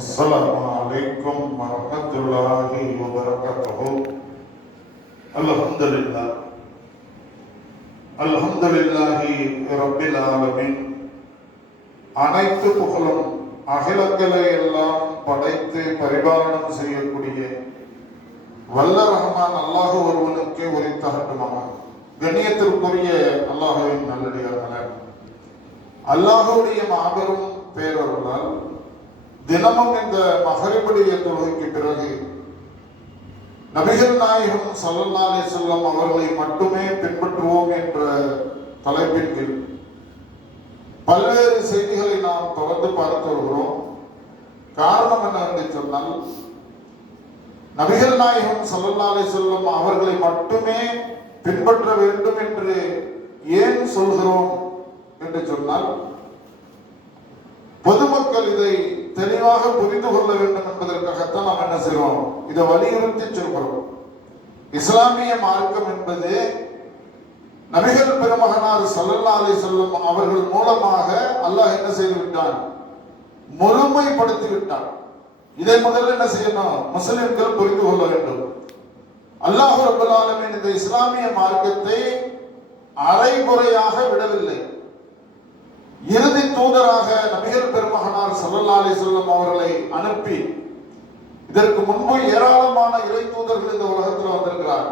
السلام عليكم ورحمة الله وبركاته. الحمد لله رب العالمين. அனைத்து புகழும் அகிலங்களை எல்லாம் படைத்து பரிபாலனம் செய்யக்கூடிய வல்ல ரஹ்மான் அல்லாஹ் ஒருவனுக்கு உரித்தாகட்டுமாக. கண்ணியத்திற்குரிய அல்லாஹ்வின் நல்லடியார்களே, அல்லாஹ்வுடைய மாபெரும் பேரருளால் தினமும் இந்த மகரிபுடைய தொழுகைக்கு பிறகு நபிகள் நாயகம் ஸல்லல்லாஹு அலைஹி வஸல்லம் அவர்களை மட்டுமே பின்பற்றுவோம் என்ற தலைப்பின் கீழ் பல்வேறு செய்திகளை நாம் தொடர்ந்து பார்த்து வருகிறோம். காரணம் என்னவென்று சொன்னால், நபிகள் நாயகம் ஸல்லல்லாஹு அலைஹி வஸல்லம் அவர்களை மட்டுமே பின்பற்ற வேண்டும் என்று ஏன் சொல்கிறோம் என்று சொன்னால், பொதுமக்கள் இதை தெளிவாக புரிந்து கொள்ள வேண்டும் என்பதற்காகத்தான் நாம் என்ன செய்வோம், இதை வலியுறுத்தி சொல்கிறோம். இஸ்லாமிய மார்க்கம் என்பது நபிகள் பெருமகனார் ஸல்லல்லாஹு அலைஹி வஸல்லம் அவர்கள் மூலமாக அல்லாஹ் என்ன செய்து விட்டான், முழுமைப்படுத்தி விட்டான். இதை முதல்ல என்ன செய்யணும், முஸ்லிம்கள் புரிந்து கொள்ள வேண்டும். அல்லாஹ் ரப்பல் ஆலமீன் இந்த இஸ்லாமிய மார்க்கத்தை அரைகுறையாக விடவில்லை. இறுதி தூதராக நபிகள் பெருமகனார் ஸல்லல்லாஹு அலைஹி வஸல்லம் அவர்களை அனுப்பி, இதற்கு முன்பு ஏராளமான இறை தூதர்கள் இந்த உலகத்தில் வந்திருக்கிறார்.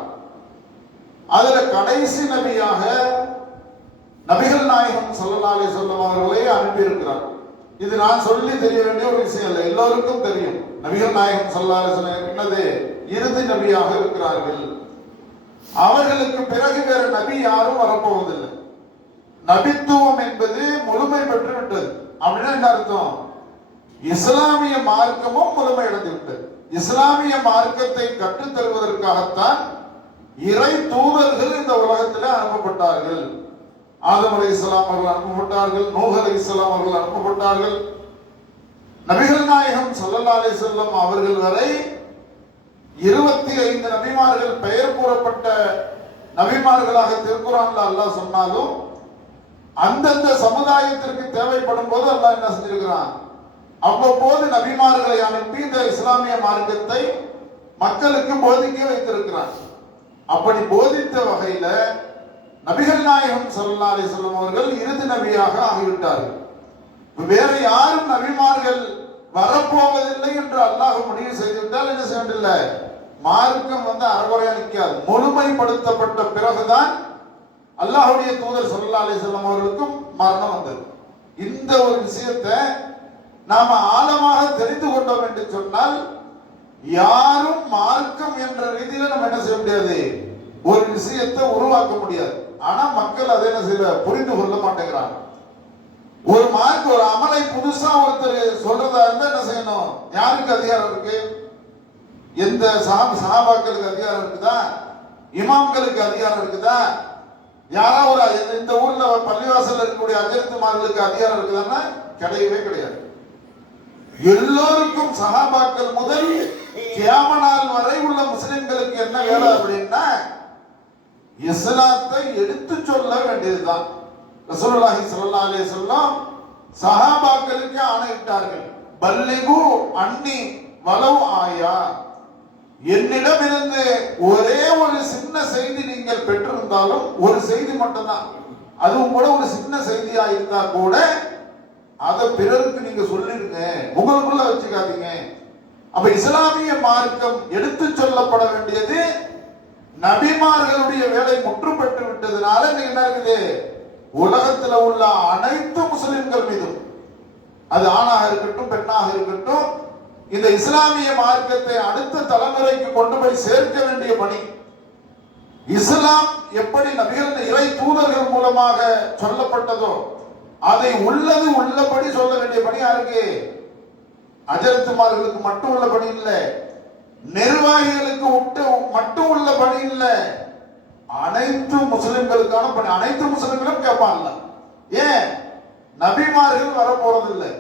அதுல கடைசி நபியாக நபிகள் நாயகம் ஸல்லல்லாஹு அலைஹி வஸல்லம் அவர்களை அனுப்பி இருக்கிறார். இது நான் சொல்லி தெரிய வேண்டிய ஒரு விஷயம் இல்லை, எல்லோருக்கும் தெரியும். நபிகள் நாயகம் ஸல்லல்லாஹு அலைஹி வஸல்லம் என்னது, இறுதி நபியாக இருக்கிறார்கள். அவர்களுக்கு பிறகு வேற நபி யாரும் வரப்போவதில்லை. நபித்துவம் என்பது முழுமை பெற்று விட்டது. அப்படின்னா என்ன அர்த்தம், இஸ்லாமிய மார்க்கமும் முழுமை அடைந்து விட்டது. இஸ்லாமிய மார்க்கத்தை கற்றுத் தருவதற்காகத்தான் இறை தூதர்கள் இந்த உலகத்தில் அனுப்பப்பட்டார்கள். ஆதம் அலைஹிஸ்ஸலாம் அவர்கள் அனுப்பப்பட்டார்கள், நூஹ் அலைஹிஸ்ஸலாம் அவர்கள் அனுப்பப்பட்டார்கள். நபிகள் நாயகம் ஸல்லல்லாஹு அலைஹி வஸல்லம் அவர்கள் வரை 25 நபிமார்கள் பெயர் கூறப்பட்ட நபிமார்களாக திருக்குர்ஆன்ல அல்லாஹ் சொன்னாலும், அந்தந்த சமுதாயத்திற்கு தேவைப்படும் போது அல்லாஹ் என்ன செஞ்சிருக்கிறான், அவ்வப்போது நபிமார்களை அனுப்பி இந்த இஸ்லாமிய மார்க்கத்தை மக்களுக்கு போதிக்க வைத்திருக்கிறான். அப்படி போதித்த வகையில நபிகள் நாயகம் ஸல்லல்லாஹு அலைஹி வஸல்லம் அவர்கள் இறுதி நபியாக ஆகிவிட்டார்கள். வேற யாரும் நபிமார்கள் வரப்போவதில்லை என்று அல்லாஹ் முடிவு செய்துவிட்டால் என்ன செய்ய வேண்டியதில்லை, மார்க்கம் அறகுறையா நிற்காது. முழுமைப்படுத்தப்பட்ட பிறகுதான் அல்லாஹ்வுடைய தூதர் ஸல்லல்லாஹு அலைஹி வஸல்லம் அவர்களுக்கும் மரணம் வந்தது. இந்த ஒரு விஷயத்தை நாம ஆழமாக தெரிந்து கொண்டோம் என்று சொன்னால், யாரும் மார்க்கம் என்ற ரீதியில நம்ம என்ன செய்ய முடியாது, ஒரு விஷயத்தை உருவாக்க முடியாது. ஆனா மக்கள் அதை என்ன செய்யல, புரிந்து கொள்ள மாட்டேங்கிறாங்க. ஒரு மார்க், ஒரு அமலை புதுசா ஒருத்தர் சொல்றதா இருந்தா என்ன செய்யணும், யாருக்கு அதிகாரம் இருக்கு, எந்த சஹாபாக்களுக்கு அதிகாரம் இருக்குதா, இமாம்களுக்கு அதிகாரம் இருக்குதா, யாராவது இந்த ஊர்ல பள்ளிவாசல் இருக்கக்கூடிய அஜர்த்துமார்களுக்கு அதிகாரம் இருக்குதான்னா கிடையவே கிடையாது. எல்லோருக்கும் சஹாபாக்கள் முதல் கியாம நாள் வரை உள்ள முஸ்லிம்களுக்கு என்ன வேலை அப்படின்னா, இஸ்லாத்தை எடுத்து சொல்ல வேண்டியதுதான். ரசூலுல்லாஹி ஸல்லல்லாஹு அலைஹி வஸல்லம் சஹாபாக்களுக்கு ஆணையிட்டார்கள், பல்லிகு அன்னி வலவ் ஆயா, என்னிடமிருந்து ஒரே ஒரு சின்ன செய்தி நீங்கள் பெற்றிருந்தாலும், ஒரு செய்தி மட்டும்தான், அதுவும் கூட ஒரு சின்ன செய்தியா இருந்தா கூட அதை பிறருக்கு நீங்க சொல்லிருங்க, உங்களுக்குள்ள வச்சுக்காதீங்க. அப்ப இஸ்லாமிய மார்க்கம் எடுத்து சொல்லப்பட வேண்டியது நபிமார்களுடைய வேலை முற்று பெற்று விட்டதுனால இன்னைக்கு என்ன இருக்குது, உலகத்துல உள்ள அனைத்து முஸ்லிம்கள் மீதும், அது ஆணாக இருக்கட்டும் பெண்ணாக இருக்கட்டும், இந்த இஸ்லாமிய மார்க்கத்தை அடுத்த தலைமுறைக்கு கொண்டு போய் சேர்க்க வேண்டிய பணி. இஸ்லாம் எப்படி நபிகள் இறை தூதர்கள் மூலமாக சொல்லப்பட்டதோ அதை உள்ளது உள்ளபடி சொல்ல வேண்டிய பணி யாருக்கு, அஜரத்துமார்களுக்கு மட்டும் உள்ள பணி இல்லை, நிர்வாகிகளுக்கு மட்டும் உள்ள பணி இல்லை, அனைத்து முஸ்லிம்களுக்கான பணி. அனைத்து முஸ்லிம்களும் கேட்பாங்க. ஏன், நபிமார்கள் வரப்போறதில்லை,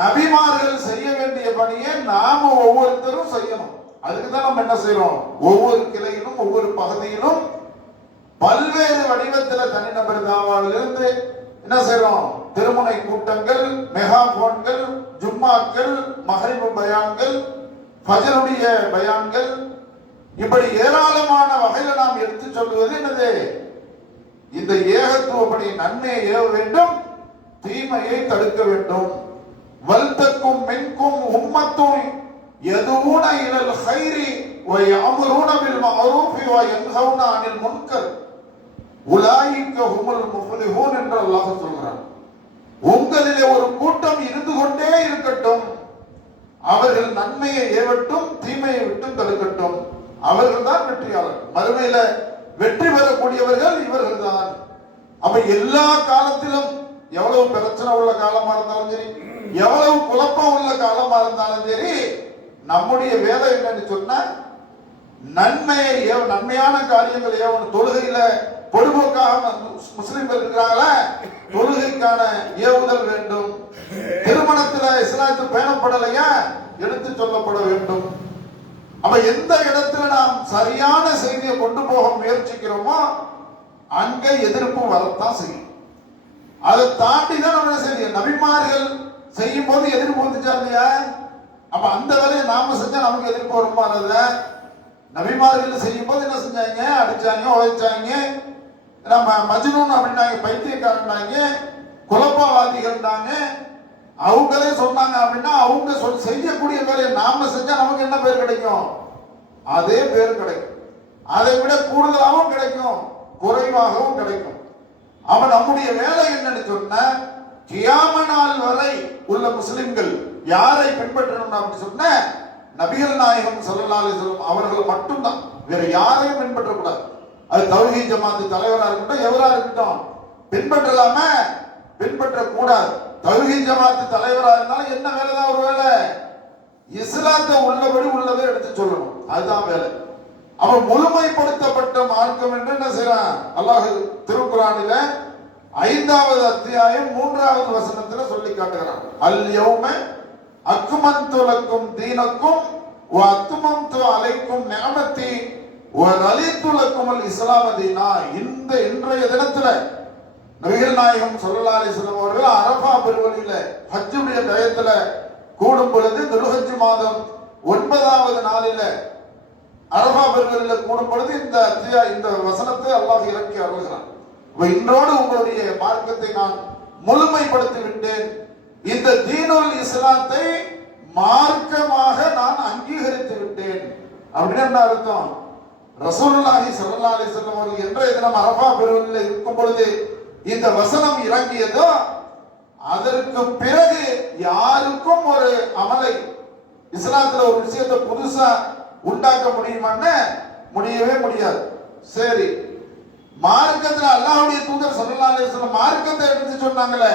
நபிமார்கள் செய்ய வேண்டிய பணியை நாம ஒவ்வொருத்தரும் செய்யணும். அதுக்குதான் நம்ம என்ன செய்யறோம், ஒவ்வொரு கிளையிலும் ஒவ்வொரு பகுதியிலும் பல்வேறு வடிவத்தில் தனிநபர் தாவாவிலிருந்து என்ன செய்யறோம், திருமுனை கூட்டங்கள், மெகாபோன்கள், ஜும்மாக்கள், மஹரிபு பயான்கள், ஃபஜ்ருடைய பயான்கள், இப்படி ஏராளமான வகையில நாம் எடுத்து சொல்லுவது என்னது? இந்த ஏகத்துவப்படி நன்மையை ஏவ வேண்டும், தீமையை தடுக்க வேண்டும். வல்தக்கும் மின்கும் உம்மத்தும் யதுஊன இலல் கைரி வ யஅமுரூன பில் மஅரூஃபி வ யன்ஹவுன அனில் முன்கர் உலாயிக ஹுமுல் முஃப்லிஹூன் என்று அல்லாஹ் சொல்கிறான். உங்களிலே ஒரு கூட்டம் இருந்து கொண்டே இருக்கட்டும், அவர்கள் நன்மையை ஏவட்டும், தீமையை விட்டும் தடுக்கட்டும், அவர்கள் தான் வெற்றியாளர். மறுமையில வெற்றி பெறக்கூடியவர்கள் இவர்கள் தான். அப்ப எல்லா காலத்திலும் எவ்வளவு பிரச்சனை உள்ள காலமா இருந்தாலும் சரி, எவ்வளவு குழப்பம் உள்ள காலமா இருந்தாலும் சரி, நம்முடைய வேலை என்னன்னு சொன்னா நன்மையை நன்மையான காரியங்கள் ஏவணும். தொழுகையில பொதுபோக்காக முஸ்லிம்கள் இருக்கிறாங்களா, தொழுகைக்கான ஏவுதல் வேண்டும். திருமணத்துல இஸ்லாத்து பேணப்படலையா, எடுத்து சொல்லப்பட வேண்டும். அப்ப எந்த இடத்துல நாம் சரியான செய்தியை கொண்டு போக முயற்சிக்கிறோமோ அங்க எதிர்ப்பு வரத்தான் செய்யும். அதை தாண்டி தான் நம்ம செய்ய நபிமார்கள் செய்யும் போது எதிர்ப்பு வந்துச்சா இல்லையா? அப்ப அந்த வேலையை நாம செஞ்சா நமக்கு எதிர்ப்பு வருமா? நபிமார்கள் செய்யும் போது என்ன செஞ்சாங்க? அடிச்சாங்க, உழைச்சாங்க, நம்ம மஜ்னூன் அப்படின்னாங்க, பைத்தியக்காரனாங்க, குழப்பவாதிகள்னாங்க. அவங்களே சொன்னாங்க அப்படின்னா அவங்க செய்யக்கூடிய வேலையை நாம செஞ்சா நமக்கு என்ன பேர் கிடைக்கும்? அதே பேர் கிடைக்கும். அதை விட கூடுதலாகவும் கிடைக்கும், குறைவாகவும் கிடைக்கும். அப்ப நம்முடைய வேலை என்னன்னு சொன்ன, கியாம நாள் வரை உள்ள முஸ்லிம்கள் யாரை பின்பற்றணும் அப்படின்னு சொன்ன, நபிகள் நாயகம் ஸல்லல்லாஹு அலைஹி வஸல்லம் அவர்கள் மட்டும்தான், வேற யாரையும் பின்பற்றக்கூடாது. அது தௌஹீத் ஜமாத் தலைவராக இருக்கட்டும், எவரா இருக்கட்டும், பின்பற்றலாம பின்பற்றக்கூடாது. தௌஹீத் ஜமாத் தலைவராக இருந்தாலும் என்ன வேலை தான்? ஒரு வேலை இஸ்லாத்தை உள்ளபடி உள்ளதை எடுத்து சொல்லணும், அதுதான் வேலை. அப்ப முழுமைப்படுத்தப்பட்ட மார்க்கம் என்று என்ன செய்யறான் அல்லாஹ் திருக்குர்ஆனில 5வது அத்தியாயம் 3வது வசனத்துல சொல்லி காட்டுகிறான். அல் யௌம அக்மல்து லக்கும் தீனக்கும் வ அத்மம்து அலைக்கும் நிஅமதி வ ரலிது லக்கும் அல் இஸ்லாம தீனா. இந்த இன்றைய தினத்துல நபிகள் நாயகம் ஸல்லல்லாஹு அலைஹி வஸல்லம் அவர்கள் அரஃபா பெருவழியில ஹஜ்ஜுடைய டயத்துல கூடும் பொழுது, துல்ஹஜ் மாதம் 9வது நாளில அரஃபா பெருவழியில கூடும் பொழுது இந்த வசனத்தை அல்லாஹ் இறக்கி அருள்கிறான். இன்றோடு உங்களுடைய மார்க்கத்தை நான் முழுமைப்படுத்தி விட்டேன், இந்த தீனுல் இஸ்லாத்தை மார்க்கமாக நான் அங்கீகரித்து விட்டேன். அப்படின்னு என்ன அர்த்தம்? ரசூலுல்லாஹி ஸல்லல்லாஹு அலைஹி வஸல்லம் அவர்கள் இன்றைய தினம் அரஃபா பெருவழியில இருக்கும் பொழுது இந்த வசனம் இறங்கியதோ, அதற்கு பிறகு யாருக்கும் ஒரு அமலை இஸ்லாத்துல ஒரு விஷயத்தை புதுசா உண்டாக்க முடியுமான்னு முடியவே முடியாது. சரி, மார்க்கத்துல அல்லாஹ்வுடைய தூதர் ஸல்லல்லாஹு அலைஹி வஸல்லம் மார்க்கத்தை எடுத்து சொன்னாங்களே,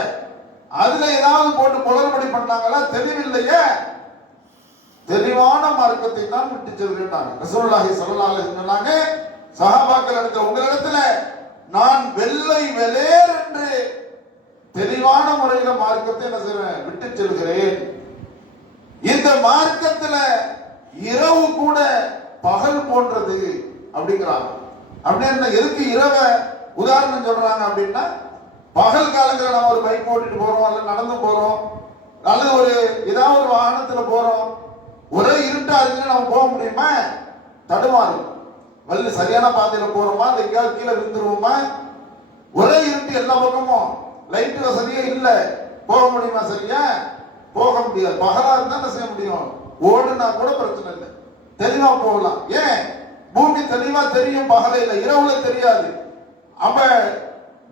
அதுல ஏதாவது போட்டு குளறுபடி பண்ணாங்களா? தெளிவில்லையே. தெளிவான மார்க்கத்தை தான் விட்டு செல்கின்றாங்க. ரசூலுல்லாஹி ஸல்லல்லாஹு அலைஹி வஸல்லம் சொன்னாங்க, சஹாபாக்கள் இடத்துல உங்களிடத்துல நான் வெள்ளை வெளேர் என்று தெளிவான முறையில மார்க்கத்தை என்ன செய்றேன்? விட்டு செல்கிறேன். இந்த மார்க்கத்துல இரவு கூட பகல் போன்றது அப்படிங்கிறாங்க. அப்படின்னா எதுக்கு இரவை உதாரணம் சொல்றாங்க அப்படின்னா, பகல் காலங்களில் நம்ம ஒரு பைக் ஓட்டிட்டு போறோம், அல்ல நடந்து போறோம், அல்லது ஒரு ஏதாவது ஒரு வாகனத்துல போறோம், ஒரே இருட்டா இருக்குன்னு நம்ம போக முடியுமா? தடுமாறும். வல்ல சரியான பாதையில போறோமா, இல்ல எங்கேயாவது கீழே விழுந்துருவோமா? ஒரே இருட்டு, எல்லா பக்கமும் லைட் வசதியே இல்ல, போக முடியுமா? சரியா போக முடியாது. பகலா இருந்தா என்ன செய்ய முடியும்? ஓடுனா கூட பிரச்சனை இல்லை, தெளிவா போகலாம். ஏன்? பூமி தெளிவா தெரியும், பகலையில, இரவுல தெரியாது. அப்ப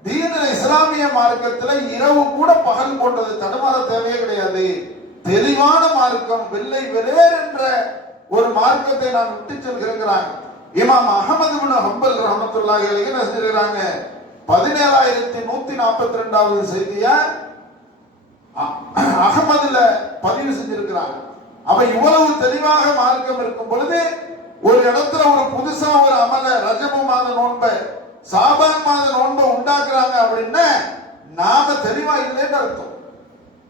தீன இஸ்லாமிய மார்க்கத்துல இரவு கூட பகல் போன்றது, தடுமாற தேவையே கிடையாது. தெளிவான மார்க்கம், வெள்ளை வெளேர் என்ற ஒரு மார்க்கத்தை நான் விட்டு செல்கிறாங்க. இமாம் அஹ்மது இப்னு ஹம்பல் ரஹ்மத்துல்லாஹி அலைஹி என்ன செஞ்சிருக்காங்க? 17142வது செய்தியா அஹ்மதுல பதிவு செஞ்சிருக்கிறாங்க. அப்ப இவ்வளவு தெளிவாக மார்க்கம் இருக்கும் பொழுது ஒரு இடத்துல ஒரு புதுசா ஒரு அமல ரஜபு மாத நோன்பை, சாபான் மாத நோன்பை உண்டாக்குறாங்க அப்படின்னா நாம தெளிவா இல்லைன்னு அர்த்தம்.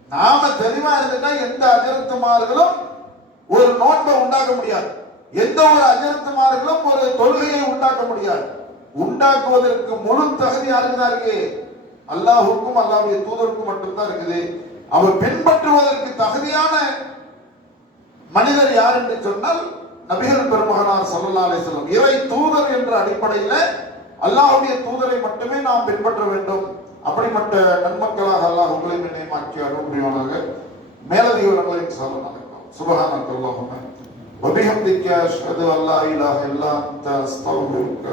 நாம தெளிவா இருந்துட்டா எந்த அஜரத்துமார்களும் ஒரு நோன்பை உண்டாக்க முடியாது, எந்த ஒரு அஜரத்துமார்களும் ஒரு தொழுகையை உண்டாக்க முடியாது. உண்டாக்குவதற்கு முழு தகுதி யாருக்கு தான் இருக்கு? அல்லாஹ்வுக்கும் அல்லாஹ்வுடைய தூதருக்கும் மட்டும்தான் இருக்குது. அவர் பின்பற்றுவதற்கு தகுதியான மனிதர் யார் என்று சொன்னால் நபிகள் பெருமகனார் ஸல்லல்லாஹு அலைஹி வஸல்லம். இறை தூதர் என்ற அடிப்படையில் அல்லாஹ்வுடைய தூதரை மட்டுமே நாம் பின்பற்ற வேண்டும். அப்படிப்பட்ட நன்மக்களாக அல்லாஹ் உங்களையும் நினைமாக்கி அருள் புரிவானாக. மேலதிக விவரங்களை இன்ஷாஅல்லாஹ் நடக்கும். சுப்ஹானல்லாஹி வ பிஹம்திக அஷ்ஹது அல்லா இலாஹா இல்லா அன்த அஸ்தக்ஃபிருக